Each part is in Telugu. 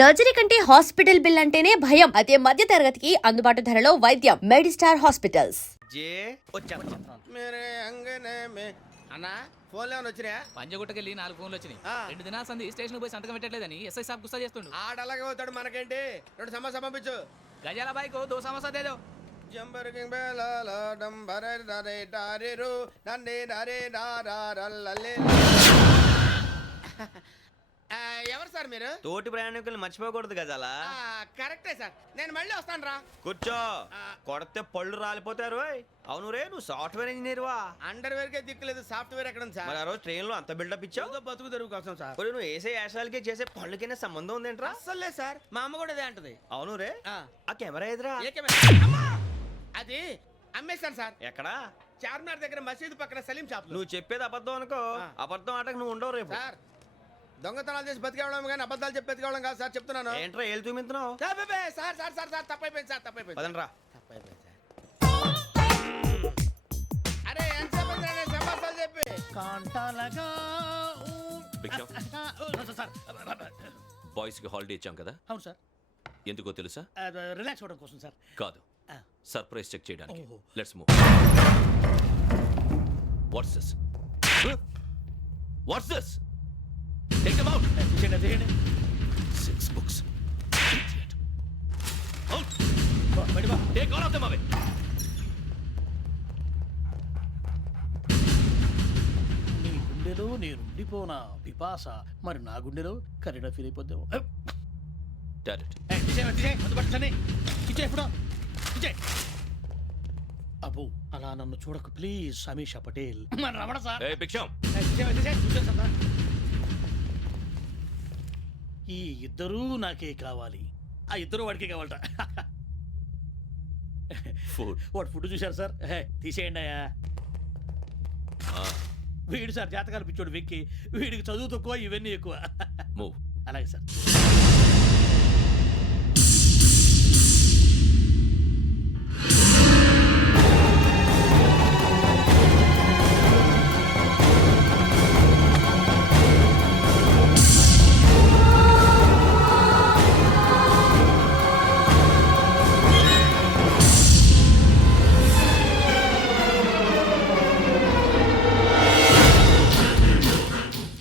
సర్జరీ కంటే హాస్పిటల్ బిల్ అంటేనే భయం. అదే మధ్య తరగతికి అందుబాటు ధరలో వైద్యం. Medistar hospitals. అన్నా ఫోన్లో వచ్చినా పంజగుట్టకెళ్ళి 4 ఫోన్లు వచ్చినాయి. 2 దినాల సంది స్టేషన్ పోయి సంతకం పెట్టలేదని ఎస్ఐ సాబ్ గుస్తా చేస్తుండు. ఆడలాగే పోతాడు మనకేంటి 2 సమస్య పంపించు. గజాల బైక్ 2 సమస్య దేదో. జంబరకింగ్ బేలాల డంబరే డరే డారేరు నన్నే డరే డారారల్లలే. ఎవరు సార్ మీరు? తోటి ప్రయాణికులు మర్చిపోకూడదు గజాల. కరెక్టే సార్, నేను మళ్ళీ వస్తాను రా. కూర్చో, కొడితే పళ్ళు రాలిపోతారు. అవును రే, నువ్వు సాఫ్ట్వేర్ ఇంజనీర్ వా? అండర్వేర్ కే దిక్కులేదు, సాఫ్ట్వేర్ ఎక్కడ ఉంది సార్? మరి ఆ రోజు ట్రైన్ లో అంత బిల్డప్ ఇచ్చావు. బతుకు తెరుగు కోసం సార్. మరి నువ్వు వేసే యాశాలకి చేసే పళ్ళకైనా సంబంధం ఉందేంట్రా? అస్సలు లేదు సార్, మా అమ్మ కూడా అదే అంటది. అవును రే, ఆ కెమెరా ఎదురా అది అమ్మేశాను సార్. ఎక్కడా? చార్మినార్ దగ్గర మసీదు పక్కన సలీం షాప్. నువ్వు చెప్పేది అబద్ధం అనుకో, అబద్ధం ఆటకు నువ్వు ఉండవు రేపు. సార్ దొంగతనాలు చేసి బతికేవడం కానీ అబద్ధాలు చెప్పి బతికేవడం కాదు సార్, చెప్తున్నాను. ఏంట్రా ఏళ్ళు చూపించినావు? సార్ సార్ సార్ సార్ తప్పైపోయింది సార్, తప్పైపోయింది. పదండ్రా. తప్పైపోయింది సార్. అరే ఎంతసేపు సమాసాలు చెప్పి కాంటాలగా బాయ్స్ కి హాలిడే ఇచ్చాం కదా, అవును సార్. ఎందుకో తెలుసా? రిలాక్స్ అవ్వడం కోసం సార్. కాదు, సర్ప్రైజ్ చెక్ చేయడానికి. ఓహో. Let's move. What's this? What's this? Take them out. తీయండి. 6 books. Idiot. Out. బయట బా. Take all of them away. నీ గుండెలో నేనుండిపోనా పిపాస, మరి నా గుండెలో కరీడా ఫీల్ అయిపోద్దాము. Direct. అబ్బో అలా నన్ను చూడకు ప్లీజ్. సమీషా పటేల్ మన రమణ సార్. Hey, Biksham. ఈ ఇద్దరూ నాకే కావాలి, ఆ ఇద్దరు వాడికే కావాలట. Food. వాడు ఫుడ్ చూశారు సార్. తీసేయండి అయ్యా. వీడు సార్ జాతకాలు పిచ్చోడు వెక్కి, వీడికి చదువు తక్కువ ఇవన్నీ ఎక్కువ. Move. అలాగే సార్.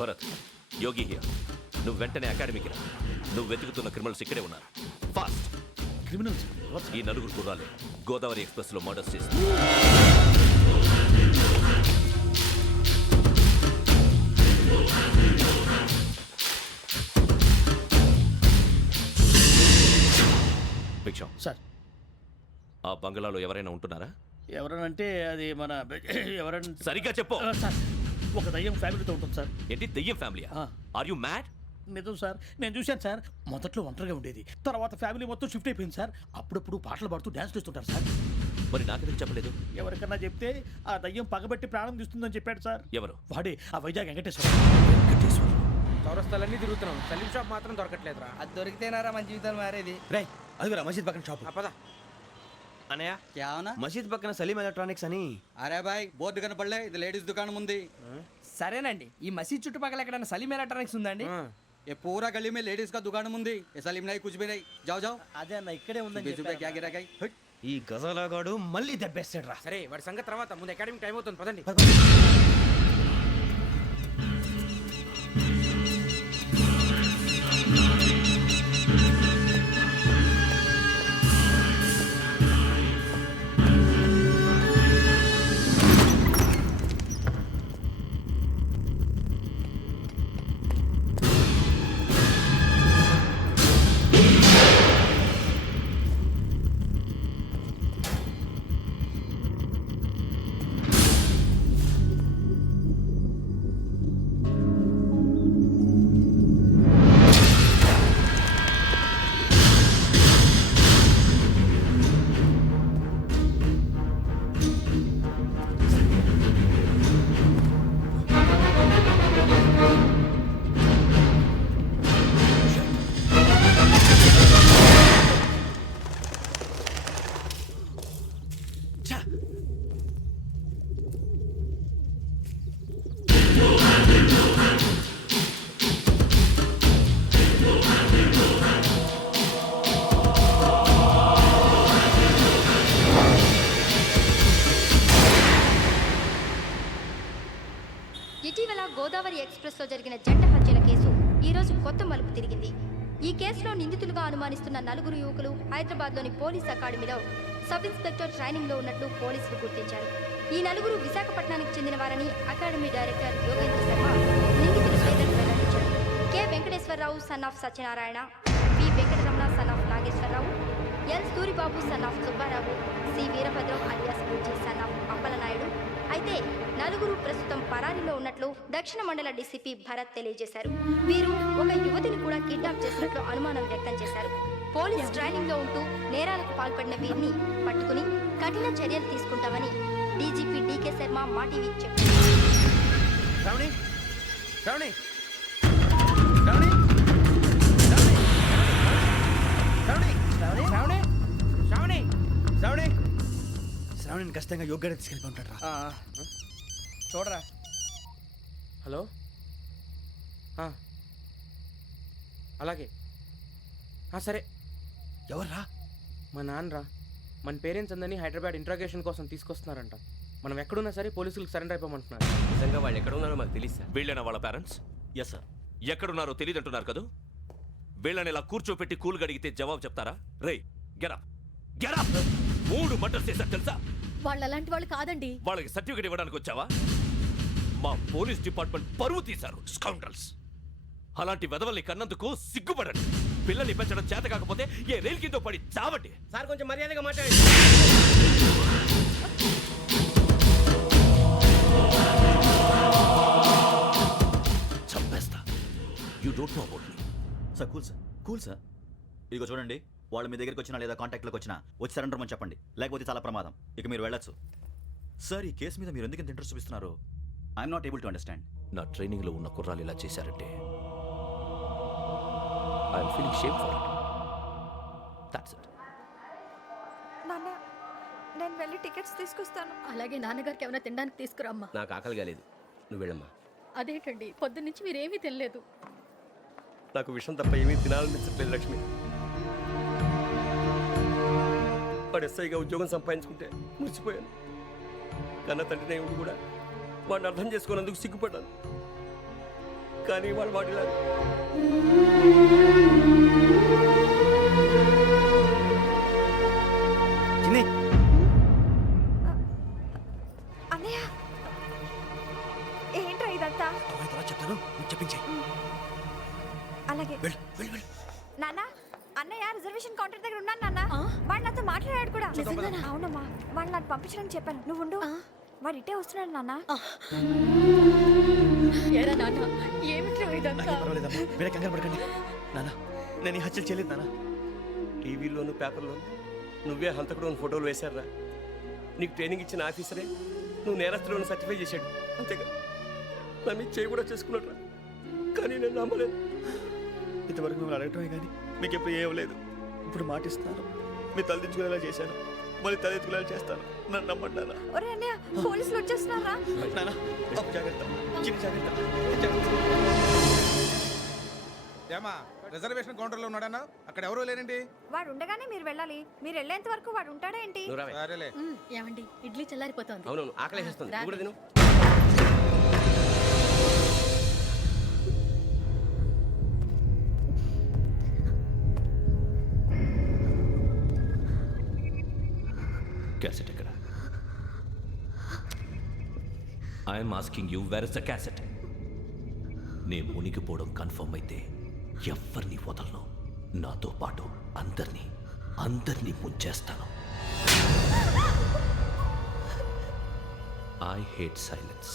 Bharat, Yogi here. నువ్వు వెంటనే అకాడమీకి రా. నువ్వు వెతుకుతున్న క్రిమినల్స్ ఇక్కడే ఉన్నారు. ఫాస్ట్. క్రిమినల్స్ ఈ 4 కుర్రాలే గోదావరి ఎక్స్ప్రెస్ లో మర్డర్స్ చేసి భిక్షం సార్. ఆ బంగ్లాలో ఎవరైనా ఉంటున్నారా? ఎవరనంటే అది మన ఎవరంటే సరిగ్గా చెప్పు. సార్ ఒక దయ్యం ఫ్యామిలీతో ఉంటుంది సార్. ఏంటి దెయ్యం ఫ్యామిలీయా? Are you mad? నిజం సార్, నేను చూశాను సార్. మొదట్లో ఒంటరిగా ఉండేది, తర్వాత ఫ్యామిలీ మొత్తం షిఫ్ట్ అయిపోయింది సార్. అప్పుడప్పుడు పాటలు పాడుతూ డ్యాన్స్ చేస్తుంటారు సార్. మరి నాకెందుకు చెప్పలేదు? ఎవరికన్నా చెప్తే ఆ దయ్యం పగబెట్టి ప్రాణం తీస్తుందని చెప్పాడు సార్. ఎవరు? వాడే ఆ వైజాగ్ వెంకటేశ్వర. చౌరస్తాలన్నీ తిరుగుతున్నాం, సలీం షాప్ మాత్రం దొరకట్లేదురా. అది దొరికితేనారా మన జీవితాలు మారేది. రే అదిగురా మసీద్ పక్కన షాప్. పద. అనయ్య, क्या होना? మసీద్ పక్కన సలీం ఎలక్ట్రానిక్స్ అని. అరే బాయ్ బోర్డు కనపడలే, ఇది లేడీస్ దుకాణం ఉంది. సరేనండి, ఈ మసీద్ చుట్టుపక్కల ఎక్కడైనా సలీం ఎలక్ట్రానిక్స్ ఉందండి? ये पूरा गली में लेडीज का दुकान मुंदी, ये सलीम नहीं कुछ भी नहीं. जाओ जाओ. అదే అన్న ఇక్కడే ఉందని बीस रुपए क्या गिरा गई. ఈ గజాలగాడు మళ్ళీ దెబ్బేస్తాడు రా. సరే వాడి సంగతి తర్వాత, ముందు అకాడమిక్ టైం అవుతుంది, పదండి. లో జరిగిన జంట హత్యల కేసు ఈ రోజు కొత్త మలుపు తిరిగింది. ఈ కేసులో నిందితులుగా అనుమానిస్తున్న 4 యువకులు హైదరాబాద్లోని పోలీస్ అకాడమీలో సబ్ ఇన్స్పెక్టర్ ట్రైనింగ్ లో ఉన్నట్లు పోలీసులు గుర్తించారు. ఈ 4 విశాఖపట్నానికి చెందిన వారని అకాడమీ డైరెక్టర్ యోగేంద్ర శర్మ నిందితుల పేర్లను వెల్లడించారు. K Venkateswararao son of Satyanarayana, P Venkataramana son of Nageswararao, L Suribabu son of Subbarao, C Veerabhadram alias Bujji son of Appalanaidu. అయితే 4 ప్రస్తుతం పరారీలో ఉన్నట్లు దక్షిణ మండల డీసీపీ భరత్ తెలియజేశారు. వీరు ఒక యువతిని కూడా కిడ్నాప్ చేసినట్లు అనుమానం వ్యక్తం చేశారు. పోలీస్ ట్రైనింగ్ లో ఉంటూ నేరాలకు పాల్పడిన వీరిని పట్టుకుని కఠిన చర్యలు తీసుకుంటామని డీజీపీ డీకే శర్మ మా టీవీకి చెప్పారు. శ్రావణి శ్రావణి శ్రావణి శ్రావణి శ్రావణి శ్రావణి శ్రావణి శ్రావణి శ్రావణిని ఖచ్చితంగా యోగ్యత తీసుకెళ్ళి ఉంటాడు రా. చూడరా. హలో అలాగే సరే. ఎవర్రా? మా నాన్నరా. మన పేరెంట్స్ అందరినీ హైదరాబాద్ ఇంట్రాగేషన్ కోసం తీసుకొస్తున్నారంట. మనం ఎక్కడున్నా సరే పోలీసులకు సరెండర్ అయిపోమంటున్నారు. నిజంగా వాళ్ళు ఎక్కడ ఉన్నారో మాకు తెలియదు సార్. వీళ్ళేనా వాళ్ళ పేరెంట్స్? Yes sir. ఎక్కడున్నారో తెలియదంటున్నారు కదా. వీళ్ళని ఇలా కూర్చోపెట్టి కూల్ అడిగితే జవాబు చెప్తారా? రేయ్ గెటప్ గెటప్. 3 మర్డర్స్ చేశారు తెలుసా? వాళ్ళు అలాంటి వాళ్ళు కాదండి. వాళ్ళకి సర్టిఫికేట్ ఇవ్వడానికి వచ్చావా? మా పోలీస్ డిపార్ట్మెంట్ పరువు తీశారు స్కౌండ్రల్స్. అలాంటి వెధవల్ని కన్నందుకు సిగ్గుపడండి. పిల్లల్ని పెంచడం చేత కాకపోతే ఏ రైలు కింద పడి చావండి. సార్ కొంచెం మర్యాదగా మాట్లాడండి. చంపేస్తా. You don't know about me. Sir cool sir. ఇదిగో చూడండి, వాళ్ళు మీ దగ్గరికి వచ్చినా లేదా కాంటాక్ట్లోకి వచ్చినా వచ్చి సరెండర్ అని చెప్పండి, లేకపోతే చాలా ప్రమాదం. ఇక మీరు వెళ్ళొచ్చు. సార్, ఈ కేసు మీద మీరు ఎందుకు ఇంత ఇంట్రెస్ట్ చూపిస్తున్నారు? I'm not able to understand. నా ట్రైనింగ్లో ఉన్న కుర్రాలు ఇలా చేశారంటే I'm feeling shame for it. That's it. నాన్న, నేను వెళ్ళి టికెట్స్ తీసుకొస్తాను. అలాగే నాన్నగారికి ఏమైనా తినడానికి తీసుకురామ్మా. నాకు ఆకలి కాలేదు, నువ్వు వెళ్ళమ్మా. అదేంటండి పొద్దున్నుంచి మీరేమీ తినలేదు. నాకు విషయం తప్ప ఏమీ తినాలనిపించట్లేదు లక్ష్మి. వాడు ఎస్ఐగా ఉద్యోగం సంపాదించుకుంటే మురిసిపోయాను. కన్న తండ్రినే ఉండి కూడా వాడిని అర్థం చేసుకున్నందుకు సిగ్గుపడ్డాను. కానీ వాడిలా అన్నయ్య, ఏంట్రా ఇదంతా? చెప్తాను, చెప్పించే. అలాగే. నాన్న, అన్నయ్య రిజర్వేషన్ కౌంటర్ దగ్గర ఉన్నాను నాన్న. వాడు నాతో మాట్లాడాడు కూడా. అవునమ్మా, వాడు నాకు పంపించడానికి చెప్పాను. నువ్వు ఉండు. వాడు ఇటే వస్తున్నాడు నాన్న. మీరే కంగారు పడకండి నాన్న. నేను ఈ హత్యలు చేయలేదు నాన్న. టీవీలోను పేపర్లోను నువ్వే హంతకుడు ఫోటోలు వేశారా? నీకు ట్రైనింగ్ ఇచ్చిన ఆఫీసరే నువ్వు నేరస్తులను సర్టిఫై చేశాడు. అంతేగా నా మీద చేయి కూడా చేసుకున్నట్రా. కానీ నేను నమ్మలేదు. ఇంతవరకు మిమ్మల్ని అడగటమే కానీ మీకు ఎప్పుడు ఏమలేదు. ఇప్పుడు మాటిస్తాను, మీ తలదించుకునేలా చేశాను, మళ్ళీ తలెత్తుకునేలా చేస్తాను. నన్ను నమ్మండి నాన్న. ఒరే అన్నయ్య, పోలీసులు వచ్చేస్తున్నారా? నాన్న జాగ్రత్త, చిన్న జాగ్రత్త. ఏమా రిజర్వేషన్ కౌంటర్ లో ఉన్నాడన్నా? అక్కడ ఎవరూ లేనండి. వాడు ఉండగానే మీరు వెళ్ళాలి. మీరు వెళ్ళేంత వరకు వాడు ఉంటాడా ఏంటి? సరేలే. ఏమండి ఇడ్లీ చల్లారిపోతుంది. అవునవును, ఆకలేస్తుంది. నువ్వు కూడా తిను. క్యాసెట్ ఎక్కడ? I'm asking you, where is the cassette? నే మునిగిపోవడం కన్ఫర్మ్ అయితే ఎవరిని వదలను. నాతో పాటు అందరినీ ముంచేస్తాను. I hate silence.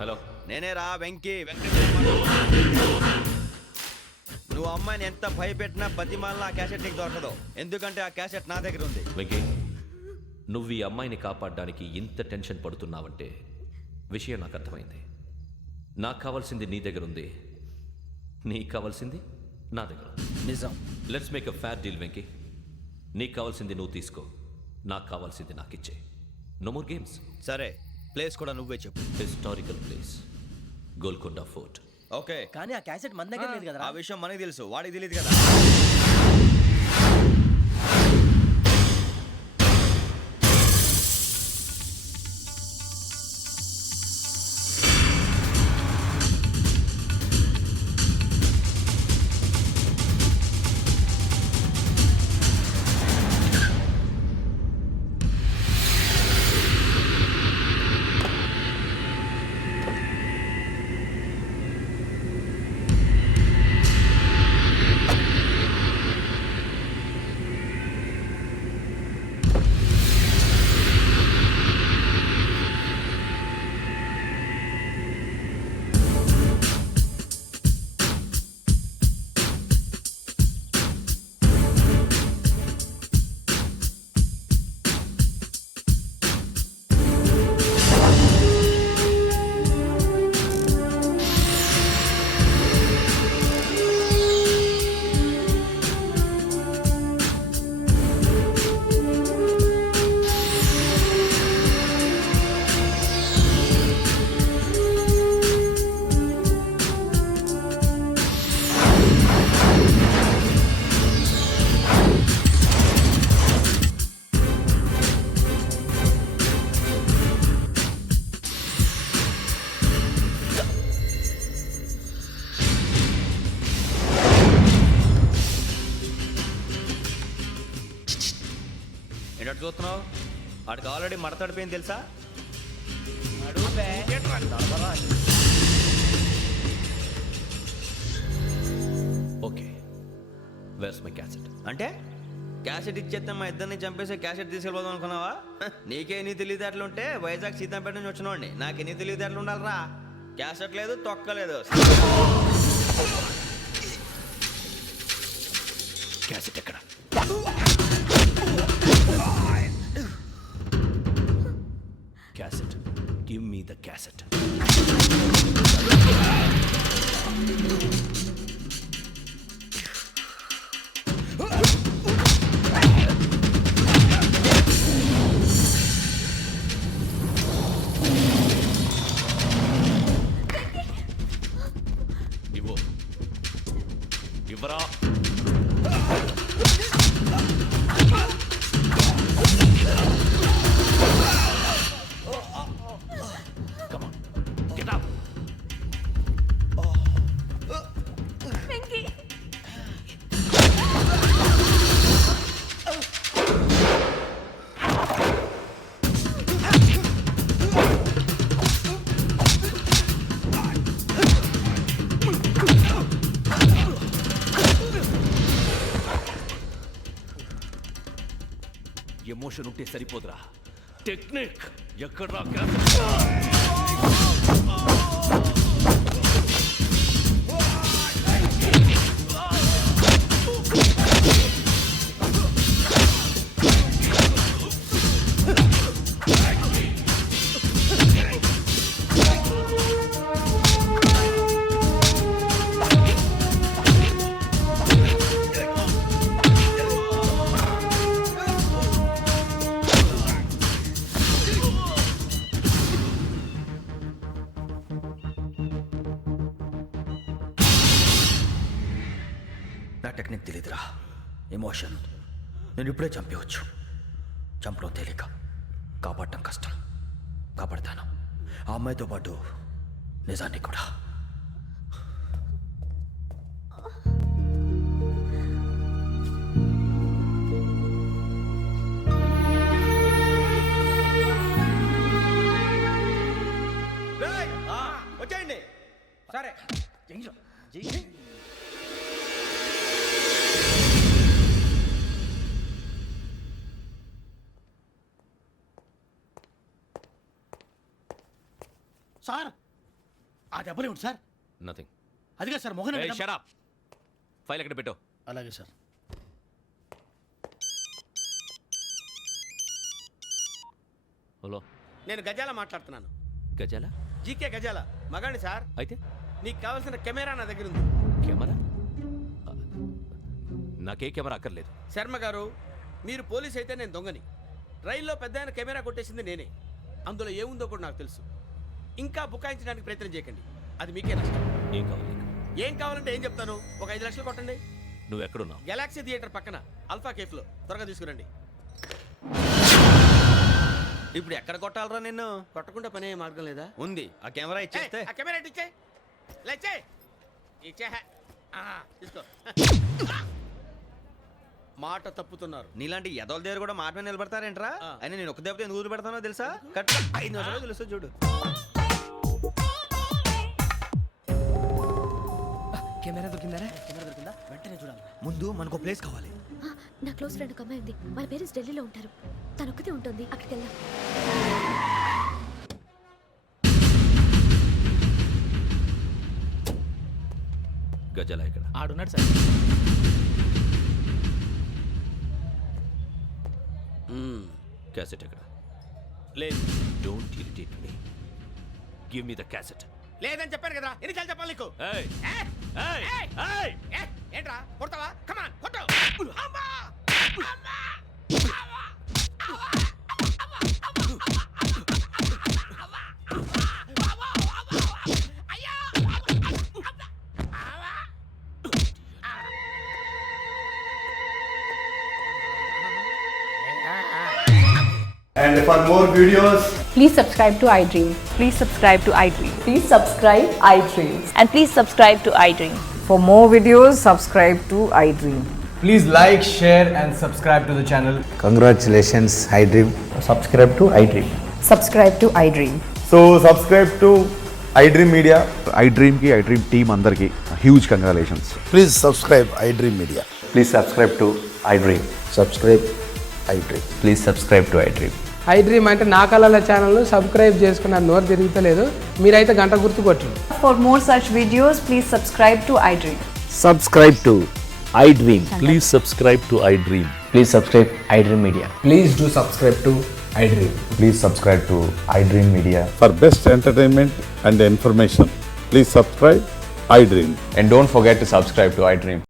హలో, నేనే రా వెంకీ. నువ్వు అమ్మాయిని ఎంత భయపెట్టినా బతిమాలినా ఆ క్యాసెట్ నీకు దొరకదు. ఎందుకంటే ఆ క్యాసెట్ నా దగ్గర ఉంది. వెంకీ, నువ్వు ఈ అమ్మాయిని కాపాడడానికి ఇంత టెన్షన్ పడుతున్నావంటే విషయం నాకు అర్థమైంది. నాకు కావాల్సింది నీ దగ్గర ఉంది, నీకు కావాల్సింది నా దగ్గర ఉంది. నిజం. Let's make a fair deal Venky. నీకు కావాల్సింది నువ్వు తీసుకో, నాకు కావాల్సింది నాకు ఇచ్చే. No more games. సరే, ప్లేస్ కూడా నువ్వే చెప్పు. Historical place, Golconda fort. Okay, కానీ ఆ క్యాసెట్ మన దగ్గర లేదు కదా. ఆ విషయం మనకి తెలుసు, వాడికి తెలియదు కదా. ఏంటి చూస్తున్నావు? వాడికి ఆల్రెడీ మడతడిపోయింది తెలుసా? Okay, where's my cassette? అంటే క్యాసెట్ ఇచ్చేస్తే మా ఇద్దరిని చంపేసి క్యాసెట్ తీసుకెళ్ళిపోదాం అనుకున్నావా? నీకే ఎన్ని తెలివితేటలు ఉంటే వైజాగ్ సీతంపేట నుంచి వచ్చినవాడిని. నాకు ఎన్ని తెలివితేటలు ఉండాలిరా? క్యాసెట్ లేదు, తొక్కలేదు. క్యాసెట్ ఎక్కడ? Cassette, give me the cassette. ఇవ్వు, ఇవ్వరా. Come on, get up. Emotion ఉంటే సరిపోదురా, టెక్నిక్ ఎక్కడ్రా? నా టెక్నిక్ తెలీదురా, ఎమోషన్. నేను ఇప్పుడే చంపేయచ్చు. చంపడం తేలిక, కాపాడటం కష్టం. కాపాడతాను ఆ అమ్మాయితో పాటు నిజాన్ని కూడా. వచ్చేయండి. సరే, సార్ ఆ దెబ్బలేమిటి సార్? నథింగ్. అదిగా సార్ మొహన్ షట్ అప్. ఫైల్ ఎక్కడ పెట్టు? అలాగే సార్. హలో, నేను గజాల మాట్లాడుతున్నాను. గజాల? జీకే గజాల మగాండి సార్. అయితే నీకు కావాల్సిన కెమెరా నా దగ్గర ఉంది. కెమెరా? నాకే కెమెరా అక్కర్లేదు. శర్మ గారు, మీరు పోలీస్ అయితే నేను దొంగని. రైల్లో పెద్ద ఆయన కెమెరా కొట్టేసింది నేనే. అందులో ఏముందో కూడా నాకు తెలుసు. ఇంకా బుకాయించడానికి ప్రయత్నం చేయకండి, అది మీకే నష్టం. ఏం కావాలి? ఏం కావాలంటే ఏం చెప్తాను. ఒక 5 లక్షలు కొట్టండి. నువ్వు ఎక్కడున్నావు? గెలాక్సీ థియేటర్ పక్కన అల్ఫా కేఫ్లో. త్వరగా తీసుకురండి. ఇప్పుడు ఎక్కడ కొట్టాలరా నిన్ను? కొట్టకుండా పనే మార్గం లేదా? ఉంది. ఆ కెమెరా ఇచ్చేస్తే. ఆ కెమెరా ఇచ్చే లేచే ఇచ్చే. తీసుకో. మాట తప్పుతున్నారు. నీలాంటి ఎదల దగ్గర కూడా మాట మీద నిలబడతారేంట్రా? అయినా నేను ఒక దెబ్బతో ఎందుకు పెడతానో తెలుసా? కట్ 5 నిమిషాలు తెలుసు చూడు. కెమెరా దొరికిందా? వెంటనే చూడాలి. ముందు మనకు ప్లేస్ కావాలి. నా క్లోజ్ ఫ్రెండ్ ఒక అమ్మాయి ఉంది. వాళ్ళ పేరెంట్స్ ఢిల్లీలో ఉంటారు. తను ఒక్కతే ఉంటుంది. అక్కడికి వెళ్దాం. గజాల ఎక్కడ? ఆడున్నాడు సార్. క్యాసెట్ ఎక్కడ? లేదు. Don't irritate me. Give me the cassette. లేదని చెప్పాను కదా, ఎన్నిసార్లు చెప్పాలి నీకు? ఏయ్ ఏయ్ ఏయ్! ఏంట్రా కొడతావా? కమాన్ కొట్టు. అమ్మా! అమ్మా! And for more videos, please subscribe to iDream. Please subscribe to iDream. Please subscribe iDream. And please subscribe to iDream. For more videos, subscribe to iDream. Please like, share and subscribe to the channel. Congratulations, iDream. Subscribe to iDream. Subscribe to iDream. So subscribe to iDream Media. iDream ki iDream team andarki huge congratulations. Please subscribe iDream Media. Please subscribe to iDream. Subscribe iDream. Please subscribe to iDream. iDream అంటే నా కళల ఛానల్ సబ్స్క్రైబ్ చేసుకున్న నోరు తిరుగుతలేదు. మీరైతే గంట గుర్తు కొట్టండి. For more such videos, please subscribe to iDream. Subscribe to iDream. Please subscribe to iDream. Please subscribe iDream Media. Please do subscribe to iDream. Please subscribe to iDream Media. For best entertainment and information, please subscribe iDream. And don't forget to subscribe to iDream.